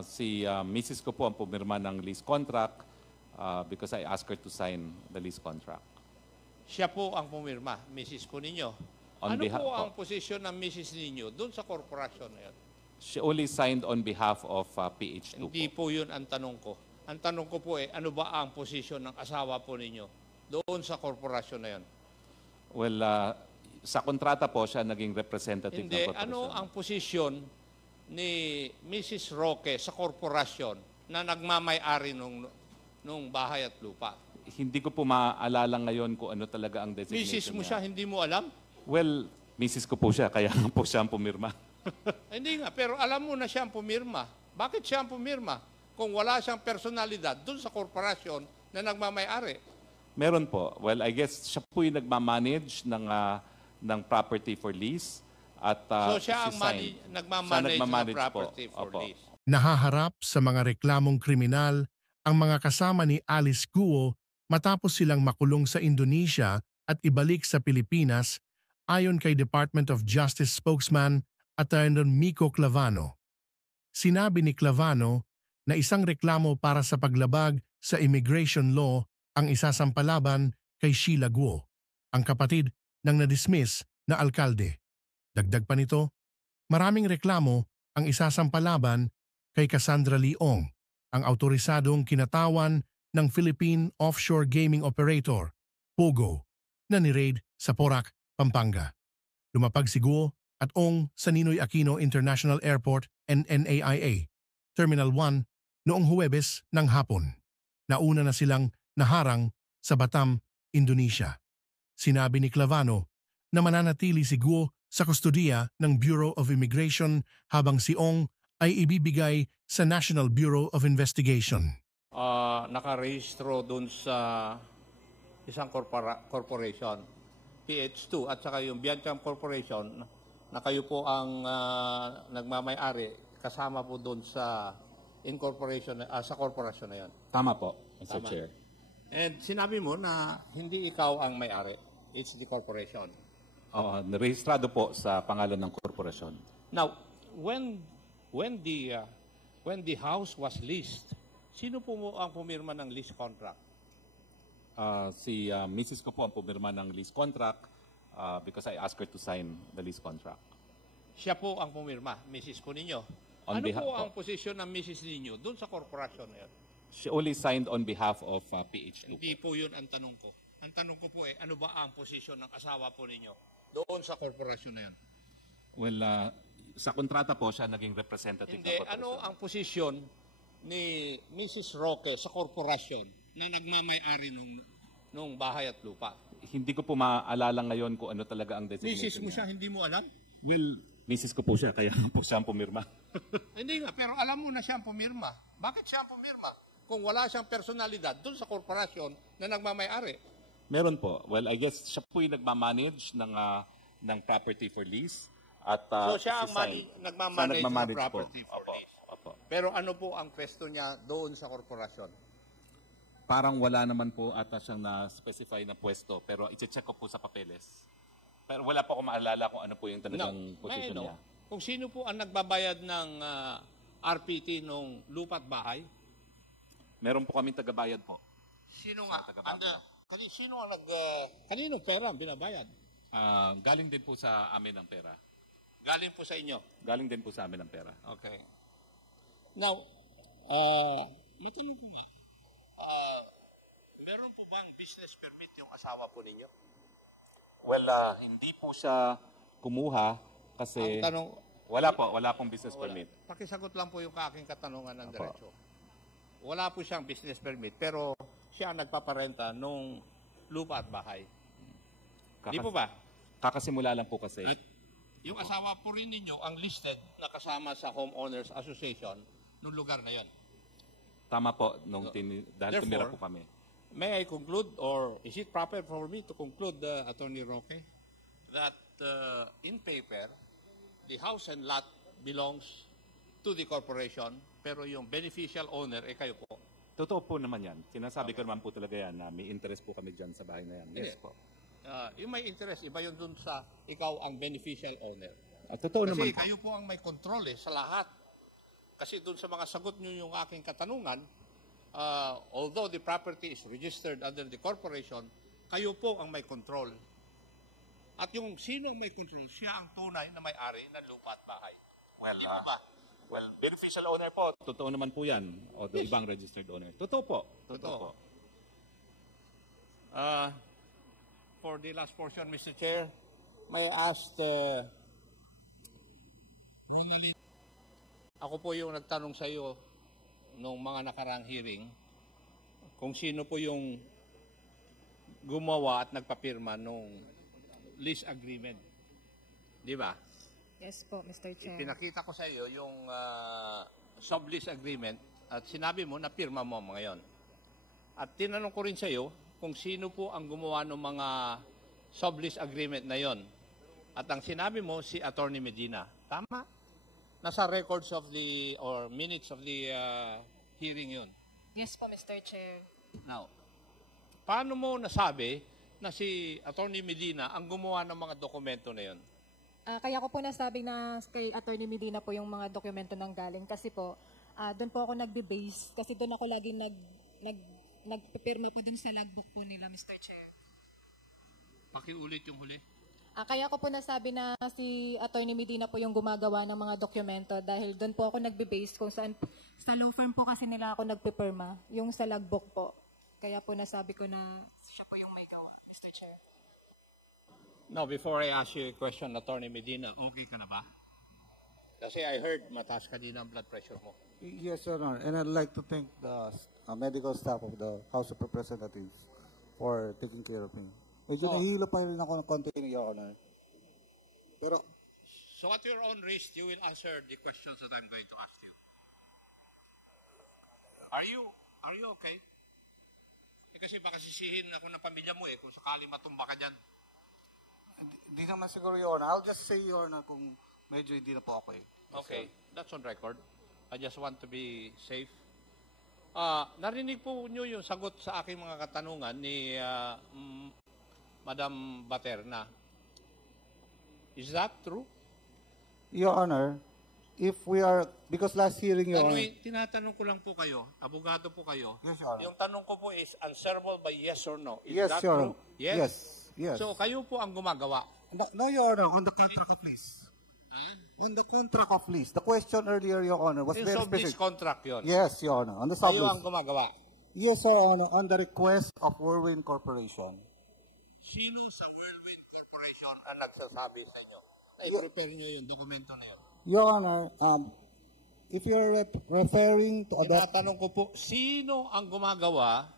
Si Mrs. ko po ang pumirma ng lease contract because I asked her to sign the lease contract. Siya po ang pumirma, Mrs. po ninyo. On Ano behalf po po. ang posisyon ng Mrs. ninyo doon sa korporasyon na yun? She only signed on behalf of PH2 Hindi po. po yun ang tanong ko. Ang tanong ko po ano ba ang posisyon ng asawa po ninyo doon sa korporasyon na yun? Well, sa kontrata po siya naging representative Hindi, ng korporasyon. ano ang posisyon ni Mrs. Roque sa korporasyon na nagmamay-ari nung bahay at lupa? Hindi ko po maalala ngayon kung ano talaga ang designation Mrs. mo niya. siya, hindi mo alam? Well, Mrs. ko po siya, kaya nga po siya ang pumirma. Hindi nga, pero alam mo na siya ang pumirma. Bakit siya ang pumirma? Kung wala siyang personalidad doon sa korporasyon na nagmamay-ari. Meron po. Well, I guess siya po yung nagmamanage ng property for lease. At, So siya ang siya nagmamanage ng nagmamanage property po. for Opo. lease. Nahaharap sa mga reklamong kriminal ang mga kasama ni Alice Guo matapos silang makulong sa Indonesia at ibalik sa Pilipinas ayon kay Department of Justice spokesman Attorney Miko Clavano. Sinabi ni Clavano na isang reklamo para sa paglabag sa immigration law ang isasampalaban kay Sheila Guo, ang kapatid ng na-dismiss na alkalde. Dagdag pa nito, maraming reklamo ang isasampalaban kay Cassandra Leong, ang autorisadong kinatawan ng Philippine Offshore Gaming Operator, POGO, na ni-raid sa Porac, Pampanga. Lumapag si Guo at Ong sa Ninoy Aquino International Airport NNAIA, Terminal 1, noong Huwebes ng hapon. Nauna na silang naharang sa Batam, Indonesia. Sinabi ni Clavano na mananatili si Guo sa kustudiya ng Bureau of Immigration habang si Ong ay ibibigay sa National Bureau of Investigation. Nakarehistro doon sa isang corporation, PH2, at saka yung Biancam Corporation, na kayo po ang nagmamay-ari, kasama po doon sa incorporation, sa corporation na yan. Tama po, Mr. Tama. Chair. And sinabi mo na hindi ikaw ang may-ari, it's the corporation. Narehistrado po sa pangalan ng korporasyon. Now, when the house was leased, sino po ang pumirma ng lease contract? Si Mrs. ko po ang pumirma ng lease contract because I asked her to sign the lease contract. Siya po ang pumirma, Mrs. po ninyo. On Ano behalf po po. ang posisyon ng Mrs. ninyo doon sa korporasyon na yun? She only signed on behalf of PH2. Hindi po yun ang tanong ko. Ang tanong ko po ano ba ang posisyon ng asawa po ninyo doon sa korporasyon na yun? Well, sa kontrata po siya naging representative Hindi, ng korporasyon. ano ang posisyon ni Mrs. Roque sa korporasyon na nagmamay-ari nung bahay at lupa? Hindi ko po maalala ngayon kung ano talaga ang designation Mrs. mo niya. siya, hindi mo alam? Well, Mrs. ko po siya, kaya po siya ang pumirma. Hindi nga, pero alam mo na siya ang pumirma. Bakit siya ang pumirma? Kung wala siyang personalidad doon sa korporasyon na nagmamay-ari. Meron po. Well, I guess siya po yung nagmamanage ng property for lease. At, So siya ang si Sign. nagmamanage Siya ng po. property for Opo, lease. opo. Pero ano po ang pwesto niya doon sa korporasyon? Parang wala naman po ata siyang na-specify na pwesto, pero i-check ko po sa papeles. Pero wala po ako maalala kung ano po yung talagang position niya. Kung sino po ang nagbabayad ng RPT nung lupa at bahay? Meron po kaming tagabayad po. Sino nga? Tagabayad. Sino ang kaninong pera ang binabayad? Galing din po sa amin ang pera. Galing po sa inyo. Galing din po sa amin ang pera. Okay. Now, matanong ko nga, meron po bang business permit yung asawa po ninyo? Well, hindi po siya kumuha kasi Ang tanong, wala pong business wala. permit. Pakisagot lang po yung aking katanungan ng Apo. diretso. Wala po siyang business permit, pero siya ang nagpaparenta nung lupa at bahay. Di po ba? Kakasimula lang po kasi. At yung asawa po rin ninyo ang listed na kasama sa Homeowners Association nung lugar na yon. Tama po, dahil tumira Therefore, po kami. May I conclude, or is it proper for me to conclude, Attorney Roque, that in paper, the house and lot belongs to the corporation, pero yung beneficial owner, kayo po. Totoo po naman yan. Sinasabi ko naman po talaga yan na may interest po kami dyan sa bahay na yan. Yes Hindi. po. Yung may interest, iba yun dun sa ikaw ang beneficial owner. Totoo naman Kasi po. kayo po ang may control sa lahat kasi doon sa mga sagot nyo yung aking katanungan, although the property is registered under the corporation, kayo po ang may control. At yung sino ang may control, siya ang tunay na may-ari ng lupa at bahay. Well, Di ba ba? well, beneficial owner po. Totoo naman po yan. O the ibang registered owner. Totoo po. Totoo po. For the last portion, Mr. Chair, may I ask Ronaldin, ako po yung nagtanong sa iyo nung mga nakarang hearing kung sino po yung gumawa at nagpapirma nung lease agreement. Di ba? Yes po, Mr. Chair. Pinakita ko sa iyo yung sublease agreement at sinabi mo na pirma mo ngayon. At tinanong ko rin sa iyo kung sino po ang gumawa ng mga sublease agreement na yon. At ang sinabi mo, si Attorney Medina. Tama? Nasa records of the, or minutes of the hearing yun. Yes po, Mr. Chair. Now, paano mo nasabi na si Attorney Medina ang gumawa ng mga dokumento na yun? Kaya ko po nasabi na kay Attorney Medina po yung mga dokumento nang galing kasi po, doon po ako nagbe-base kasi doon ako laging nagpipirma po dun sa logbook po nila, Mr. Chair. Pakiulit yung huli. Kaya ko po nasabi na si Attorney Medina po yung gumagawa ng mga dokumento dahil doon po ako nagbe-base kung saan, sa law firm po kasi nila ako nagpipirma, yung sa logbook po. Kaya po nasabi ko na siya po yung may gawa, Mr. Chair. Now, before I ask you a question, Attorney Medina, okay ka na ba? Kasi I heard mataas ka din ang blood pressure mo. Yes, Your Honor. And I'd like to thank the medical staff of the House of Representatives for taking care of me. Medyo nahihilo pa rin ako ng konti, Your Honor. Pero, so at your own risk, you will answer the questions that I'm going to ask you. Are you okay? Kasi baka sisihin ako ng pamilya mo kung sakali matumba ka dyan. di naman siguro, Your Honor. I'll just say, Your Honor, kung medyo hindi na po ako Okay, that's on record. I just want to be safe. Narinig po nyo yung sagot sa aking mga katanungan ni Madam Baterna. Is that true? Your Honor, if we are, because last hearing, Your Honor. Tinatanong ko lang po kayo, abogado po kayo. Yes, Your Honor. Yung tanong ko po is answerable by yes or no. Is Yes, that Your true? Honor. Yes. Yes. So kayo po ang gumagawa. No, Your Honor, on the contract of lease. On the contract of lease. The question earlier, Your Honor, was Yung very sublease specific. contract yun. Yes, Your Honor. On the Kayo ang sublease. gumagawa. Yes, Your Honor, on the request of Whirlwind Corporation. Sino sa Whirlwind Corporation ang nagsasabi sa inyo? I-prepare nyo yung dokumento na yun. Your Honor, if you're referring to Tinatanong ko po, sino ang gumagawa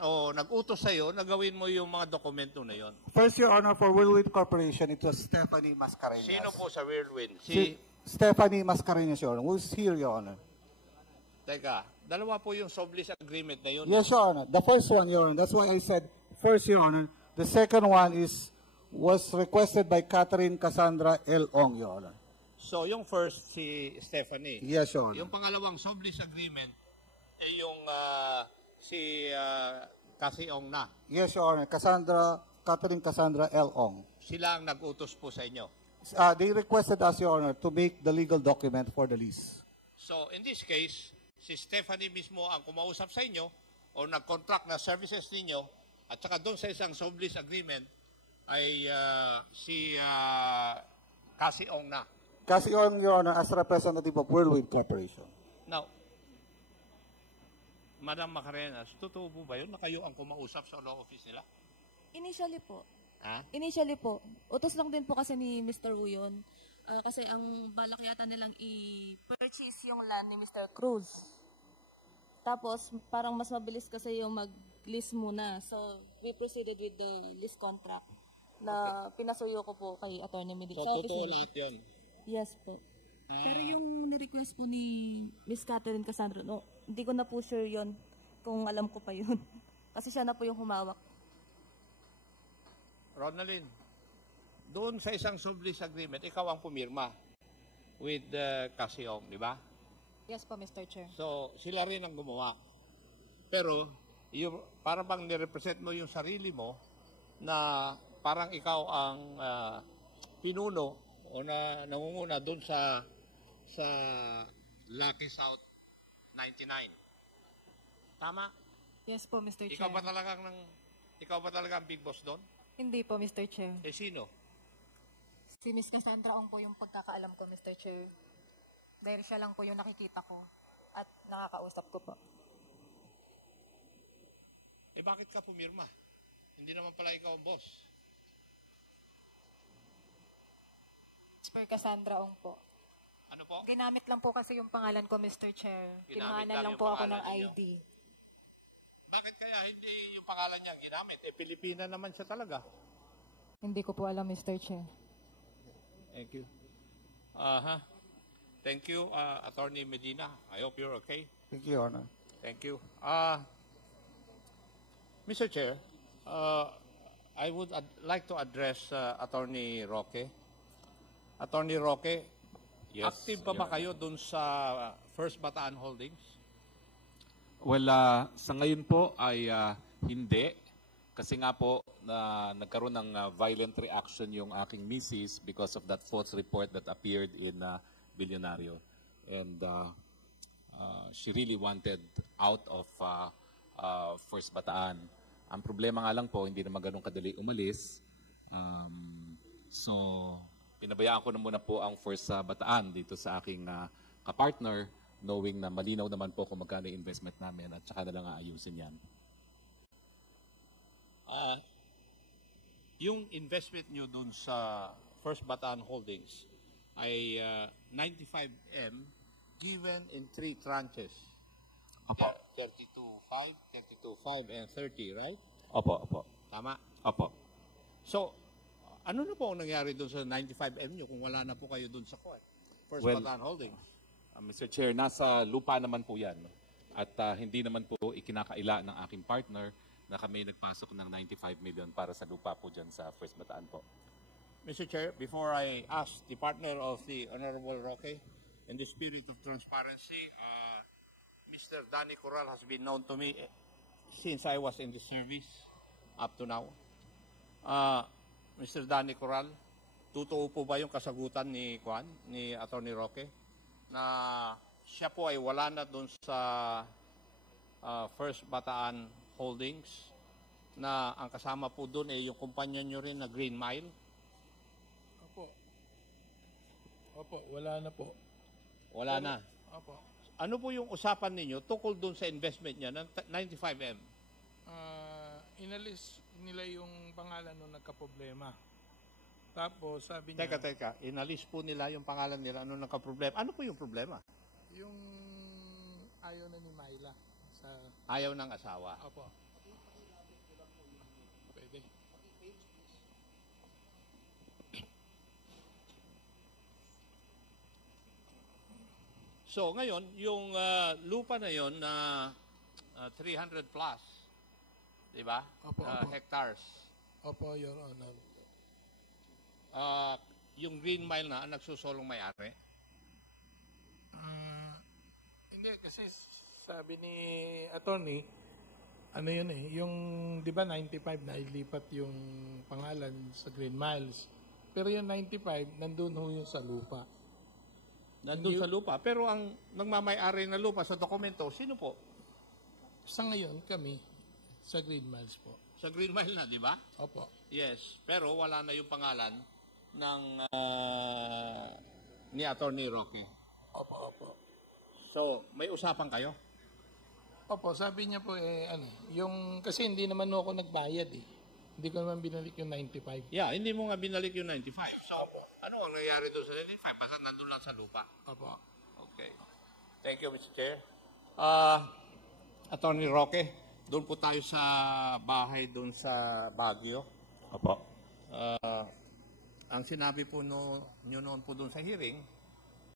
o nag-utos sa'yo na gawin mo yung mga dokumento na yon? First, Your Honor, for Whirlwind Corporation, it was Stephanie Mascareñas. Sino po sa Whirlwind? Stephanie Mascareñas, Your Honor, who's here, Your Honor. Teka, dalawa po yung sublease agreement na yun. Yes, Your Honor. The first one, Your Honor, that's why I said first, Your Honor. The second one was requested by Catherine Cassandra L. Ong, Your Honor. So, yung first, si Stephanie. Yes, Your Honor. Yung pangalawang sublease agreement, yung si Cassie Ong na. Yes, Your Honor. Catherine Cassandra L. Ong. Sila ang nag-utos po sa inyo. They requested us, Your Honor, to make the legal document for the lease. So, in this case, si Stephanie mismo ang kumausap sa inyo o nag-contract na services ninyo at saka doon sa isang sublease agreement ay si Cassie Ong na. Cassie Ong, Your Honor, as representative of Whirlwind Corporation. Now, Madam Macarenas, totoo po ba yun na kayo ang kumausap sa law office nila? Initially po. Ha? Initially po. Utos lang din po kasi ni Mr. Wu yun. Kasi ang balak yata nilang i-purchase yung land ni Mr. Cruz. Tapos, parang mas mabilis kasi yung mag-lease muna. So, we proceeded with the lease contract na pinasuyo ko po kay Attorney Medina. So, totoo lahat yun? Yes po. Pero yung ni-request po ni Miss Catherine Cassandra, no, hindi ko na po sure yun kung alam ko pa yun. Kasi siya na po yung humawak. Ronaldin, doon sa isang sublease agreement, ikaw ang pumirma with Cassie Ong, di ba? Yes po, Mr. Chair. So, sila rin ang gumawa. Pero, yung, parang bang nirepresent mo yung sarili mo na parang ikaw ang pinuno o na nangunguna doon sa Lucky South 99. Tama? Yes po, Mr. Chair. Ikaw ba talaga ang big boss doon? Hindi po, Mr. Chair. Eh, sino? Si Miss Cassandra Ong po yung pagkakaalam ko, Mr. Chair. Dahil siya lang po yung nakikita ko at nakakausap ko po. Eh, bakit ka pumirma? Hindi naman pala ikaw ang boss. Mr. Cassandra Ong po. Ano po? Ginamit lang po kasi yung pangalan ko, Mr. Chair. Ginamit Kinuhanan lang lang yung po ako pangalan ng ninyo. ID. Bakit kaya hindi yung pangalan niya ginamit? Eh, Pilipina naman siya talaga. Hindi ko po alam, Mr. Chair. Thank you. Thank you, Attorney Medina. I hope you're okay. Thank you, Your Honor. Thank you. Mr. Chair, I would like to address Attorney Roque. Attorney Roque, Yes, active pa ba Your kayo dun sa First Bataan Holdings? Well, sa ngayon po ay hindi. Kasi nga po na nagkaroon ng violent reaction yung aking misis because of that false report that appeared in Billionario. And she really wanted out of First Bataan. Ang problema nga lang po, hindi naman ganun kadali umalis. So, pinabayaan ko na muna po ang First Bataan dito sa aking kapartner, knowing na malinaw naman po kung magkano yung investment namin at saka na lang aayusin yan. Yung investment nyo dun sa First Bataan Holdings ay 95M given in 3 tranches. Opo. 32.5, 32.5, and 30, right? Opo, opo. Tama? Opo. So, ano na po ang nangyari dun sa 95M nyo kung wala na po kayo dun sa First Well, Bataan Holdings? Mr. Chair, nasa lupa naman po yan. At hindi naman po ikinakaila ng aking partner na kami nagpasok ng 95 million para sa lupa po dyan sa First Bataan po. Mr. Chair, before I ask the partner of the Honorable Roque, in the spirit of transparency, Mr. Danny Corral has been known to me since I was in the service up to now. Mr. Danny Corral, totoo po ba yung kasagutan ni Attorney Roque na siya po ay wala na doon sa First Bataan Holdings na ang kasama po doon ay yung kumpanya nyo rin na Green Mile? Opo, wala na po. Wala na. Opo. Ano po yung usapan ninyo tungkol doon sa investment niya ng 95M? Inalis nila yung pangalan nung nagka-problema. Tapos sabi niya, Teka. Inalis po nila yung pangalan nila nung nagka-problema. Ano po yung problema? yung ayaw na ni Myla sa... Ayaw ng asawa. Opo. Pwede. So, ngayon, yung lupa na yon na 300 plus, di ba? Opo. Hectares. Opo, Your Honor. Yung Green Mile na ang nagsusolong may-ari. Hindi, kasi sabi ni attorney, ano yun yung, di ba 95 na ilipat yung pangalan sa Green Miles. Pero yung 95, nandun ho yung sa lupa. Nandun sa lupa. Pero ang nagmamay-ari na lupa sa dokumento, sino po? Sa ngayon, kami, sa Green Miles po. Sa Green Mile na, di ba? Opo. Yes. Pero wala na yung pangalan ng ni Attorney Roque. Opo. So, may usapan kayo? Opo, sabi niya po, yung, kasi hindi naman ako nagbayad Hindi ko naman binalik yung 95. Yeah, hindi mo nga binalik yung 95. So, ano ang nangyari doon sa 95? Basta nandun lang sa lupa. Opo. Okay. Thank you, Mr. Chair. Attorney Roque, doon po tayo sa bahay doon sa Baguio. Opo. Ang sinabi po nyo noon po doon sa hearing,